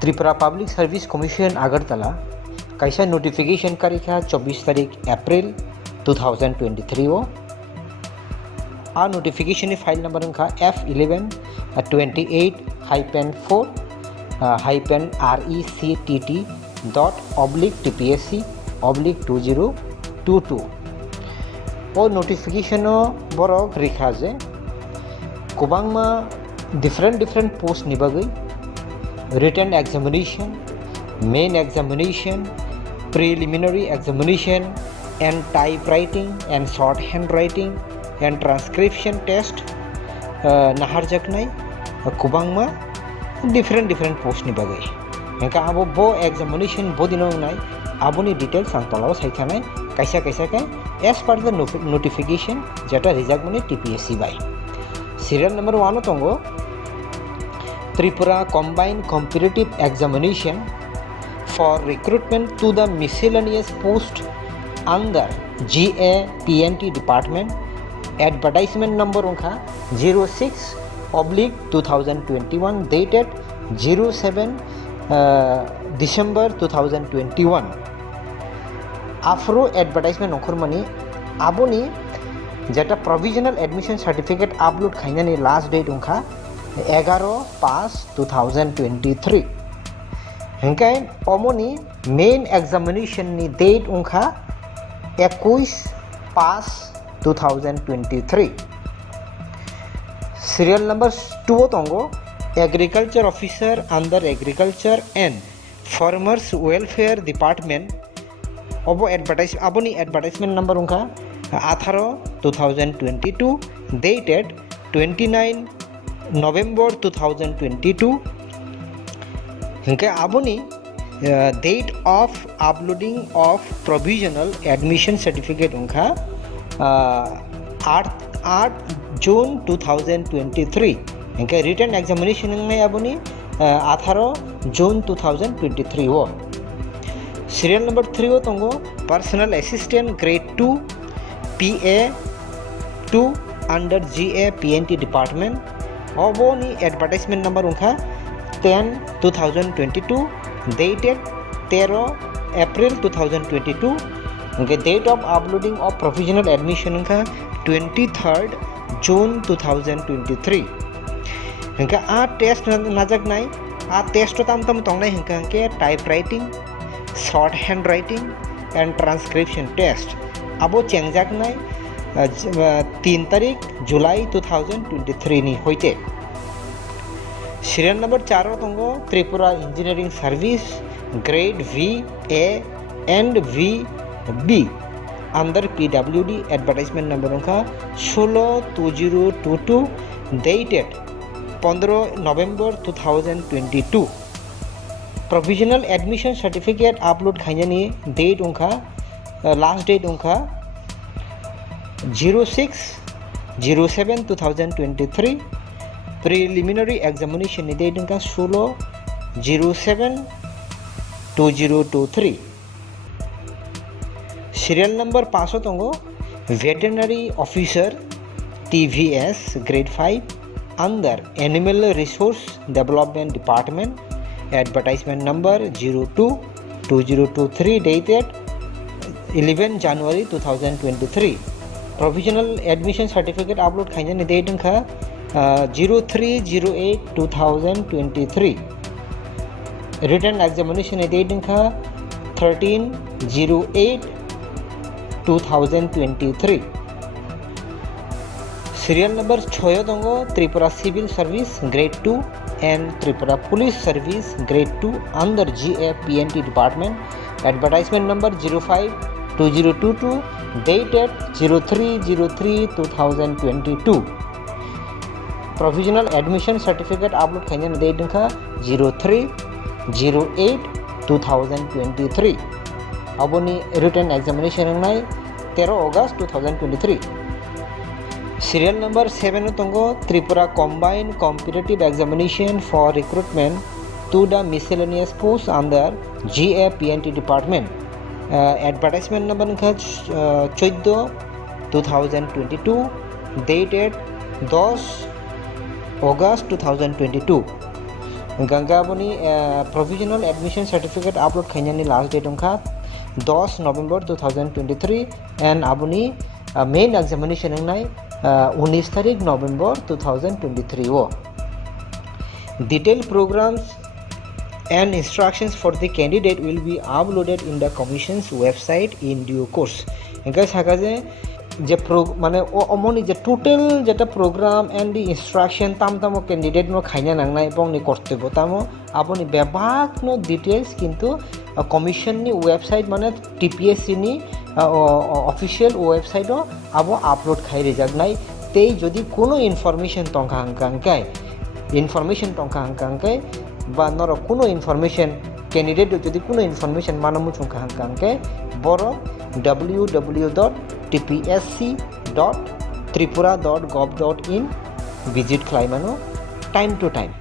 Tripura public service commission Agartala कैसा notification करेखा 24 तारीख अप्रैल 2023 वो आ नोटिफिकेशन फाइल नंबर उनका F11/28-4-RECTT./TPSC/2022 ओ नोटिफिकेशन बरक रेखा जे गोबांमा डिफरेंट पोस्ट नि बागै written examination, main examination, preliminary examination, and typewriting and shorthand writing and transcription test naharjaknai kubangma different post ni bagai enka abo bo examination bo dinong nai aboni details ang tolao saithanai kaisa ka as per the notification jeta result mane TPSC by serial number 1 tongo Tripura Combined Competitive Examination for recruitment to the miscellaneous post under GA PNT Department. Advertisement number उनका 06/2021 dated 07 December 2021. Afro advertisement उनकर मनी आबोनी जेटा provisional admission certificate upload खाइनानी last date उनका 11/5/2023 हंकाय ओमोनी main examination नि डेट उनका 21/5/2023 सीरियल नंबर 2 तंगो agriculture officer under agriculture and farmers welfare department ओबो एडवर्टाइजमेंट नंबर उनका 18/2022 dated 29 November 2022 hingga aboni date of uploading of provisional admission certificate unkha 8 June 2023 hingga written examination ngai aboni 18 June 2023 wo serial number 3 wo tongo personal assistant grade 2 PA 2 under GA PNT department ओबोनी advertisement number उनका 10/2022 dated 13 April 2022 उनके date of uploading of provisional admission उनका 23 June 2023 उनका a test नाजक नाई a test तो तम तोंगनाई उनका के typewriting shorthand writing and transcription test अबो चेंजाक नाई 3 तारीख जुलाई 2023 नि होइते सीरियल नंबर 4 तंगो Tripura engineering service grade VA and VB under PWD advertisement number उनका 16/2022 dated 15 November 2022 provisional admission certificate upload खाइनानी डेट उनका लास्ट डेट उनका 06/07/2023 preliminary examination ni date उनका 16/07/2023 serial number 5 तंगो veterinary officer TVS grade 5 under animal resource development department advertisement number 02/2023 dated 11 January 2023 provisional admission certificate upload खाइना date उनका 03/08/2023 written examination date उनका 13/08/2023 serial number 6 तंगो Tripura civil service grade 2 and Tripura police service grade 2 under GA PNT department advertisement number 05/2022 dated 03/03/2022 provisional admission certificate upload खाइना date उनका 03/08/2023 अबोनी written examination नाई 13 August 2023 serial number 7 तंगो Tripura combined competitive examination for recruitment to the miscellaneous posts under GA PNT department advertisement number उनका 14/2022 dated 10 August 2022 ganga aboni provisional admission certificate upload khainani last date ongkha 10 November 2023 and aboni main examination nai 19 tarik November 2023 o detailed programs and instructions for the candidate will be uploaded in the commission's website in due course engkai saka je মানে অমনি যে total যেটা programme and the instruction তাম candidate no খাইনা নাংনাই এবং নি কর্তব্য তামো আপনি বেবাক নো ডিটেলস কিন্তু কমিশন নি ওয়েবসাইট মানে টিপিএসসি নি অফিশিয়াল ওয়েবসাইটও আবো আপলোড খাই রেজাক নাই তেই যদি কোনো ইনফরমেশন টংকা হাঙ্কাঙ্কাই বা নর কোনো ইনফরমেশন ক্যান্ডিডেট যদি কোনো ইনফরমেশন মানমু চুংকা হাঙ্কাঙ্কাই বড় www.tpsc.tripura.gov.in visit খাইমানো time to time